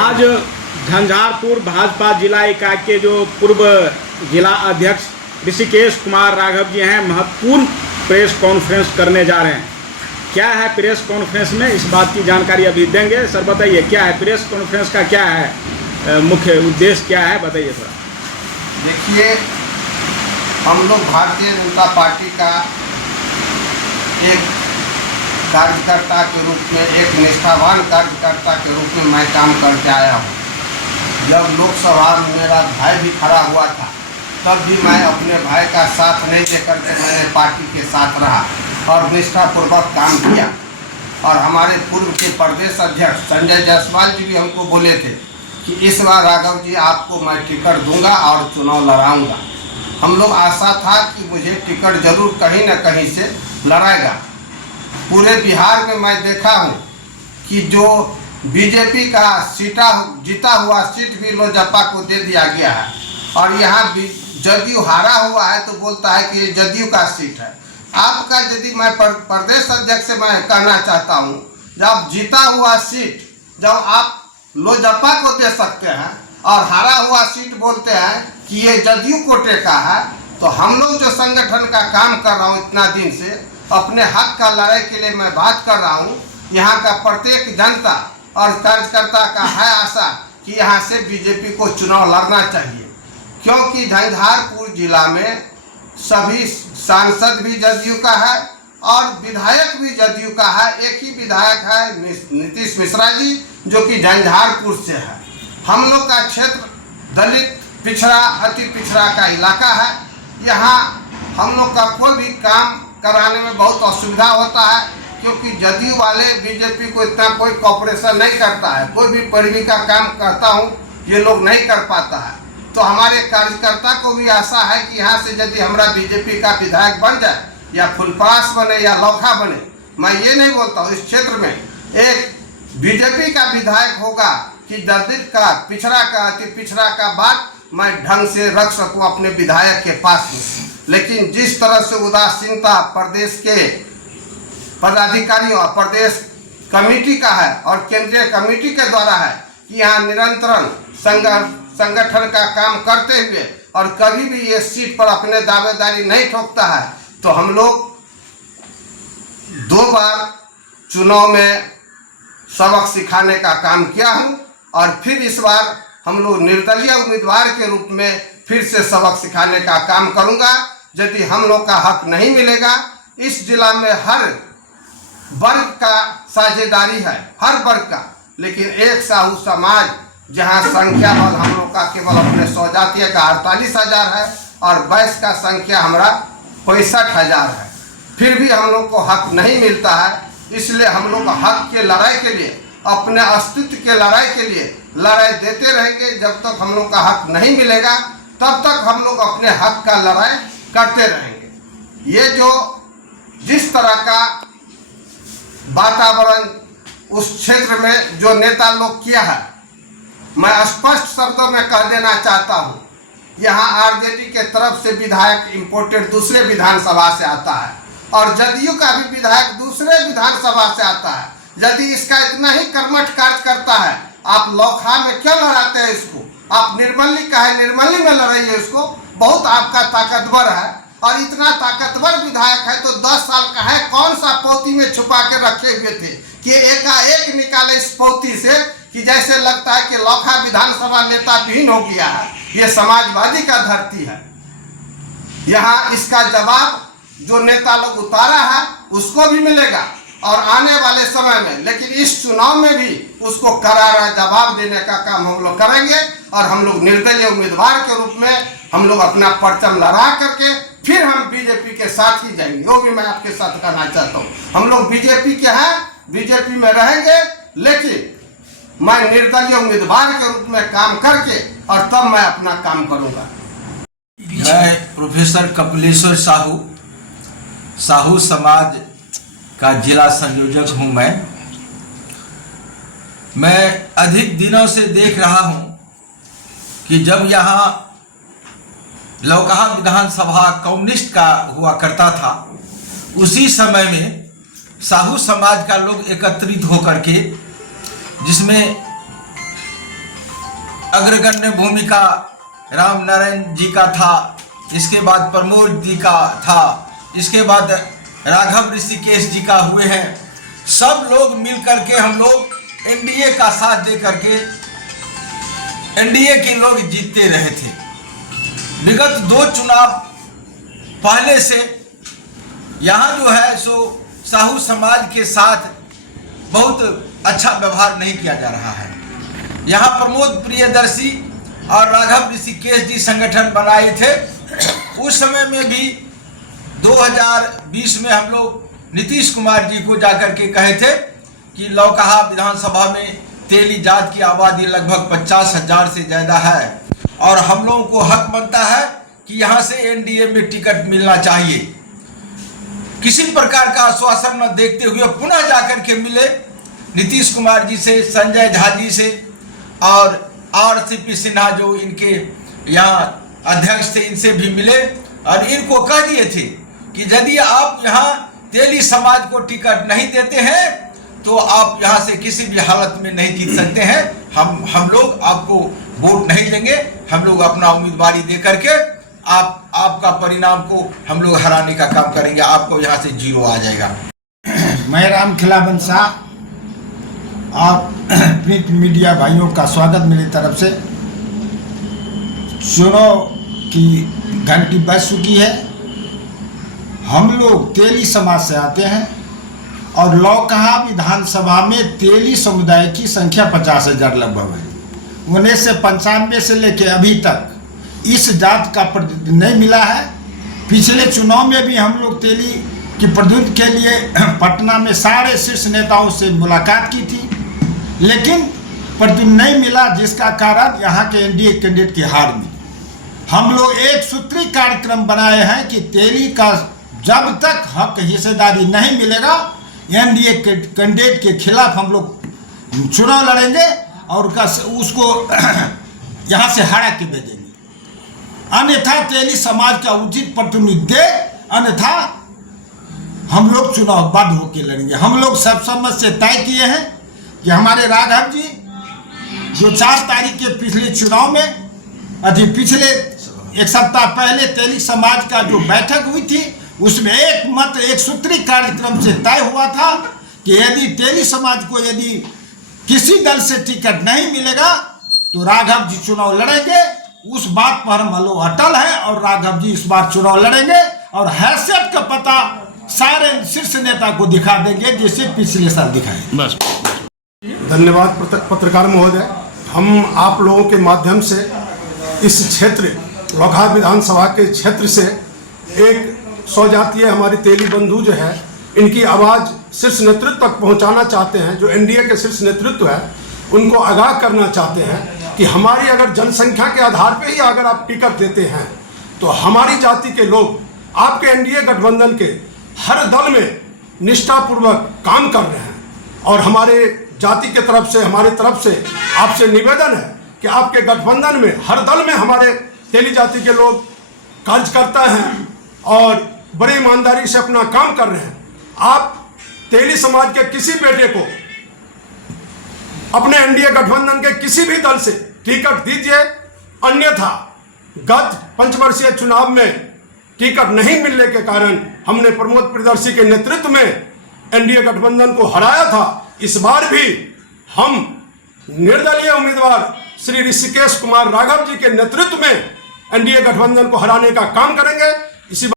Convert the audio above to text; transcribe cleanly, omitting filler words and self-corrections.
आज झंझारपुर भाजपा जिला इकाई के जो पूर्व जिला अध्यक्ष ऋषिकेश कुमार राघव जी हैं, महत्वपूर्ण प्रेस कॉन्फ्रेंस करने जा रहे हैं। क्या है प्रेस कॉन्फ्रेंस में, इस बात की जानकारी अभी देंगे। सर बताइए, क्या है प्रेस कॉन्फ्रेंस का, क्या है मुख्य उद्देश्य, क्या है, बताइए थोड़ा। देखिए, हम लोग भारतीय जनता पार्टी का एक कार्यकर्ता के रूप में, एक निष्ठावान कार्यकर्ता के रूप में मैं काम करके आया हूँ। जब लोकसभा में मेरा भाई भी खड़ा हुआ था, तब भी मैं अपने भाई का साथ नहीं देकर के मैंने पार्टी के साथ रहा और निष्ठापूर्वक काम किया। और हमारे पूर्व के प्रदेश अध्यक्ष संजय जायसवाल जी भी हमको बोले थे कि इस बार राघव जी आपको मैं टिकट दूंगा और चुनाव लड़ाऊंगा। हम लोग आशा था कि मुझे टिकट जरूर कहीं न कहीं से लड़ाएगा। पूरे बिहार में मैं देखा हूँ कि जो बीजेपी का जीता हुआ सीट भी लोजपा को दे दिया गया है, और यहाँ भी जदयू हारा हुआ है तो बोलता है कि ये जदयू का सीट है। आपका यदि मैं प्रदेश अध्यक्ष से मैं कहना चाहता हूँ, जब जीता हुआ सीट जब आप लोजपा को दे सकते हैं और हारा हुआ सीट बोलते हैं कि ये जदयू कोटे का है, तो हम लोग जो संगठन का काम कर रहा हूँ इतना दिन से, अपने हक का लड़ाई के लिए मैं बात कर रहा हूँ। यहाँ का प्रत्येक जनता और कार्यकर्ता का है आशा कि यहाँ से बीजेपी को चुनाव लड़ना चाहिए, क्योंकि झंझारपुर जिला में सभी सांसद भी जदयू का है और विधायक भी जदयू का है। एक ही विधायक है नीतीश मिश्रा जी, जो कि झंझारपुर से है। हम लोग का क्षेत्र दलित पिछड़ा, अति पिछड़ा का इलाका है। यहाँ हम लोग का कोई भी काम कराने में बहुत असुविधा होता है, क्योंकि जदयू वाले बीजेपी को इतना कोई कॉपरेशन नहीं करता है। कोई भी पैरवी का काम करता हूँ, ये लोग नहीं कर पाता है। तो हमारे कार्यकर्ता को भी आशा है कि यहाँ से यदि हमारा बीजेपी का विधायक बन जाए, या फुलपरास बने या लौखा बने, मैं ये नहीं बोलता हूँ, इस क्षेत्र में एक बीजेपी का विधायक होगा कि दलित का, पिछड़ा का, अति पिछड़ा का बात मैं ढंग से रख सकूँ अपने विधायक के पास में। लेकिन जिस तरह से उदासीनता प्रदेश के पदाधिकारियों और प्रदेश कमेटी का है और केंद्रीय कमेटी के द्वारा है कि यहाँ निरंतर संगठन का काम करते हुए और कभी भी ये सीट पर अपने दावेदारी नहीं ठोकता है, तो हम लोग 2 बार चुनाव में सबक सिखाने का काम किया हूँ, और फिर इस बार हम लोग निर्दलीय उम्मीदवार के रूप में फिर से सबक सिखाने का काम करूँगा। यदि हम लोग का हक नहीं मिलेगा, इस जिला में हर वर्ग का साझेदारी है, हर वर्ग का, लेकिन एक साहू समाज जहां संख्या बल हम लोग का केवल अपने स्वजातीय का 48,000 है और वैश्य का संख्या हमारा 65,000 है, फिर भी हम लोग को हक नहीं मिलता है। इसलिए हम लोग हक के लड़ाई के लिए, अपने अस्तित्व के लड़ाई के लिए लड़ाई देते रहेंगे। जब तक हम लोग का हक नहीं मिलेगा, तब तक हम लोग अपने हक का लड़ाई करते रहेंगे। ये जो जिस तरह का वातावरण उस क्षेत्र में जो नेता लोग किया है, मैं स्पष्ट शब्दों में कह देना चाहता हूँ, यहाँ आरजेडी के तरफ से विधायक इंपोर्टेड दूसरे विधानसभा से आता है और जदयू का भी विधायक दूसरे विधानसभा से आता है। यदि इसका इतना ही कर्मठ कार्य करता है, आप लौखा में क्यों लड़ाते हैं इसको? आप निर्मली का है, निर्मली में लड़ाइए इसको। बहुत आपका ताकतवर है, और इतना ताकतवर विधायक है तो 10 साल का है, कौन सा पोती में छुपा के रखे हुए थे कि एकाएक निकाले इस पोती से कि जैसे लगता है कि लौखा विधानसभा नेता विहीन हो गया है। ये समाजवादी का धरती है। यहाँ इसका जवाब जो नेता लोग उतारा है उसको भी मिलेगा और आने वाले समय में, लेकिन इस चुनाव में भी उसको करारा जवाब देने का काम हम लोग करेंगे। और हम लोग निर्दलीय उम्मीदवार के रूप में हम लोग अपना परचम लहरा करके फिर हम बीजेपी के साथ ही जाएंगे। वो भी मैं आपके साथ कहना चाहता हूँ, हम लोग बीजेपी के हैं, बीजेपी में रहेंगे, लेकिन मैं निर्दलीय उम्मीदवार के रूप में काम करके और तब मैं अपना काम करूँगा। मैं प्रोफेसर कपिलेश्वर साहू समाज का जिला संयोजक हूँ। मैं अधिक दिनों से देख रहा हूँ कि जब यहाँ लौकहा विधानसभा कम्युनिस्ट का हुआ करता था, उसी समय में साहू समाज का लोग एकत्रित होकर के, जिसमें अग्रगण्य भूमिका राम नारायण जी का था, इसके बाद प्रमोद जी का था, इसके बाद राघव ऋषिकेश जी का हुए हैं। सब लोग मिल करके हम लोग एनडीए का साथ दे करके एनडीए के लोग जीतते रहे थे। विगत 2 चुनाव पहले से यहाँ जो है सो साहू समाज के साथ बहुत अच्छा व्यवहार नहीं किया जा रहा है। यहाँ प्रमोद प्रियदर्शी और राघव ऋषिकेश जी संगठन बनाए थे। उस समय में भी 2020 में हम लोग नीतीश कुमार जी को जाकर के कहे थे कि लौकहा विधानसभा में तेली जात की आबादी लगभग 50,000 से ज़्यादा है और हम लोगों को हक बनता है कि यहाँ से एनडीए में टिकट मिलना चाहिए। किसी प्रकार का आश्वासन न देखते हुए पुनः जाकर के मिले नीतीश कुमार जी से, संजय झा जी से और RCP सिन्हा जो इनके यहाँ अध्यक्ष थे, इनसे भी मिले और इनको कह दिए थे कि यदि आप यहाँ तेली समाज को टिकट नहीं देते हैं तो आप यहाँ से किसी भी हालत में नहीं जीत सकते हैं। हम लोग आपको वोट नहीं देंगे, हम लोग अपना उम्मीदवारी दे करके आपका परिणाम को हम लोग हराने का काम करेंगे, आपको यहाँ से 0 आ जाएगा। मैं राम खिलावन शाह आप प्रिंट मीडिया भाइयों का स्वागत मेरी तरफ से। चुनाव की घंटी बज चुकी है। हम लोग तेली समाज से आते हैं और लौकहा विधानसभा में तेली समुदाय की संख्या 50,000 लगभग है। 1995 से लेकर अभी तक इस जात का प्रतिनिधि नहीं मिला है। पिछले चुनाव में भी हम लोग तेली की प्रतिनिधि के लिए पटना में सारे शीर्ष नेताओं से मुलाकात की थी, लेकिन प्रतिनिधि नहीं मिला, जिसका कारण यहाँ के एनडीए कैंडिडेट की हार मिली। हम लोग एक सूत्री कार्यक्रम बनाए हैं कि तेली का जब तक हक हिस्सेदारी नहीं मिलेगा एनडीए कैंडिडेट के खिलाफ हम लोग चुनाव लड़ेंगे और उसको यहाँ से हरा के भेजेंगे। अन्यथा तेली समाज का उचित प्रतिनिधि दे, अन्यथा हम लोग चुनाव बाध्य होकर लड़ेंगे। हम लोग सब समझ से तय किए हैं कि हमारे राघव जी जो 4 तारीख के पिछले चुनाव में पिछले 1 सप्ताह पहले तेली समाज का जो बैठक हुई थी उसमें एक सूत्री कार्यक्रम से तय हुआ था कि यदि तेली समाज को यदि किसी दल से टिकट नहीं मिलेगा तो राघव जी चुनाव लड़ेंगे। उस बात पर हम लोग अटल हैं और राघव जी इस बार चुनाव लड़ेंगे और हैसियत का पता सारे शीर्ष नेता को दिखा देंगे जैसे पिछले साल दिखाए। बस धन्यवाद पत्रकार महोदय। हम आप लोगों के माध्यम से इस क्षेत्र लौकहा विधानसभा के क्षेत्र से एक स्वजातीय हमारी तेली बंधु जो है इनकी आवाज़ शीर्ष नेतृत्व तक पहुंचाना चाहते हैं। जो एनडीए के शीर्ष नेतृत्व है उनको आगाह करना चाहते हैं कि हमारी अगर जनसंख्या के आधार पे ही अगर आप टिकट देते हैं तो हमारी जाति के लोग आपके एनडीए गठबंधन के हर दल में निष्ठापूर्वक काम कर रहे हैं और हमारे जाति के तरफ से हमारे तरफ से आपसे निवेदन है कि आपके गठबंधन में हर दल में हमारे तेली जाति के लोग कार्यकर्ता हैं और बड़ी ईमानदारी से अपना काम कर रहे हैं। आप तेली समाज के किसी बेटे को अपने एनडीए गठबंधन के किसी भी दल से टिकट दीजिए, अन्यथा गत पंचवर्षीय चुनाव में टिकट नहीं मिलने के कारण हमने प्रमोद प्रियदर्शी के नेतृत्व में एनडीए गठबंधन को हराया था। इस बार भी हम निर्दलीय उम्मीदवार श्री ऋषिकेश कुमार राघव जी के नेतृत्व में एनडीए गठबंधन को हराने का काम करेंगे। इसी